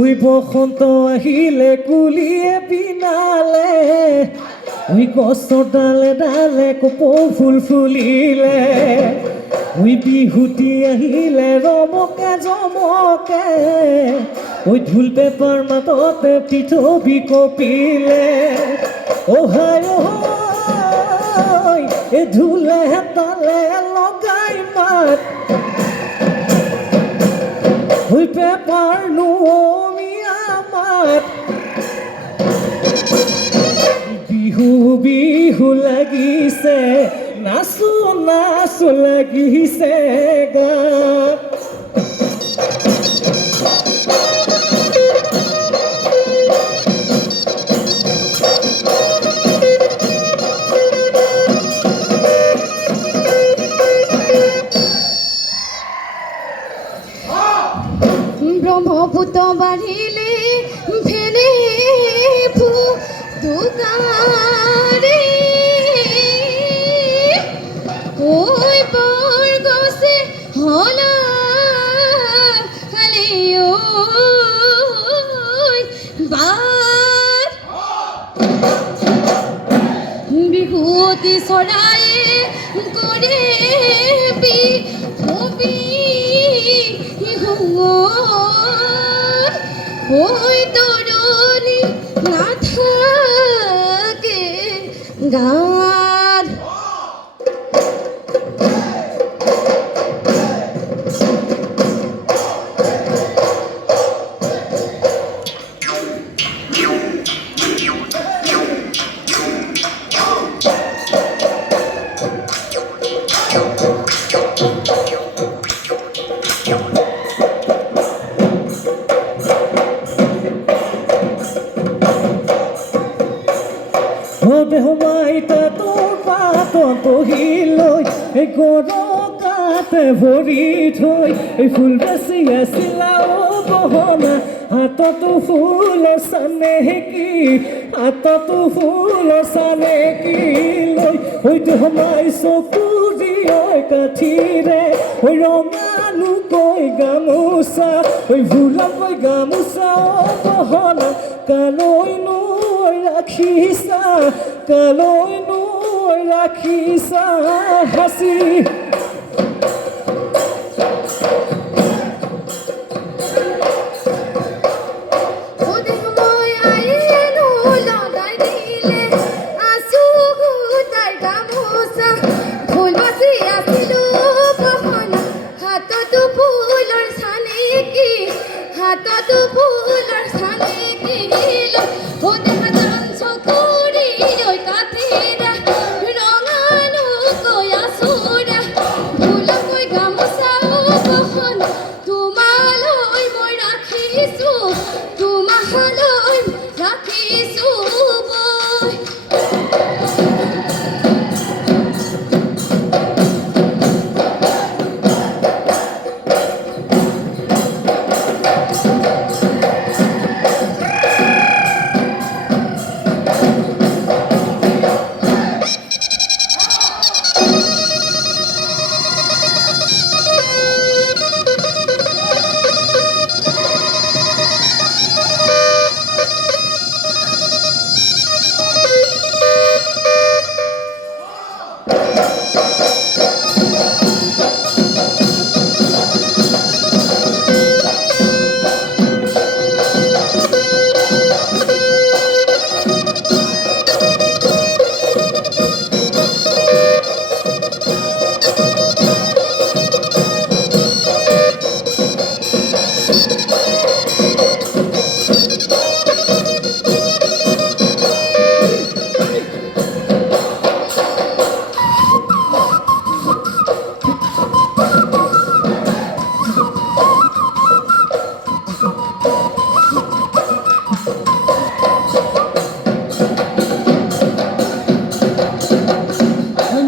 ওই বসন্ত আহিলে কুলিয়ে পিনালে ওই গছৰ ডালে ডালে কপৌ ফুল ফুলিলে ওই বিহুতি আহিলে ৰমকে জমকে ওই ঢোল পেপাৰ মাততে পৃথিৱী কঁপিলে অহাই অহাই এই ঢোলে তালে লগাই মাত ওই পেপাৰ নোমিয়া মাত বিহু বিহু লাগিছে নাচো নাচো লাগিছে গাত ব্রহ্মপুত্র বাঢ়িলে ফেনে ফুটুকারে ওই পর গছে হলা খালে ওই বাত বিহুতি চৰায়ে কৰে বিহু ওই তৰুণী না থাকে গান সোমাইতে তোৰ পাতত বহি লৈ এই গৰকাতে ভৰি থৈ এই ফুল বাচি আছিলা বহনা হাততো ফুল চানে কি হাততো ফুল চানে কি লৈ হয়তো সোমাই চকুৰি ঐ কাঠিৰে ঐ ৰঙানুকৈ গামোচা ঐ ভোলাকৈ গামোচা বহনা কালৈ নৈ ৰাখিছা কালৈ নৈ ৰাখিছা হাসি হাততো ফুলৰ চানে কিনিল হোদে হাতন চকুৰি লৈ কাঠিৰা ৰঙানো কৈ আছুৰা ভুলকৈ গামোচা বহন তোমালৈ মই ৰাখিছো তোমালৈ ৰাখিছো বৈ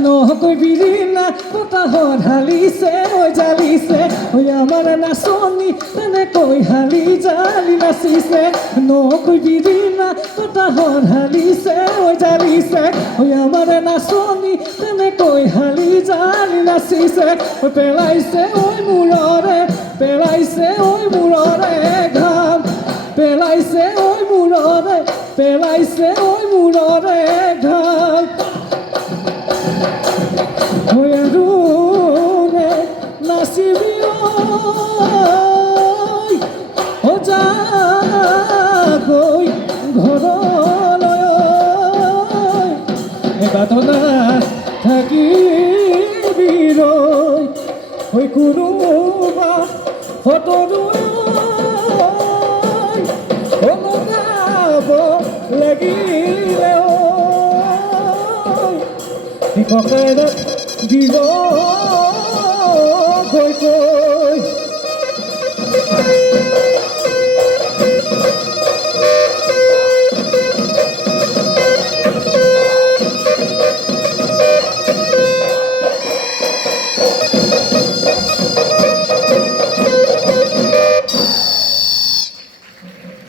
নহকৈ বিৰিনা বতাহত হালিছে ঐ জালিছে ঐ আমাৰ নাচনী তেনেকৈ হালি জালি নাচিছে নহকৈ বিৰিনা বতাহত হালিছে ঐ জালিছে ঐ আমাৰ নাচনী তেনেকৈ হালি জালি নাচিছে ঐ পেলাইছে ঐ মূৰৰে ঘাম ককাইৰে দিব কৈ কৈ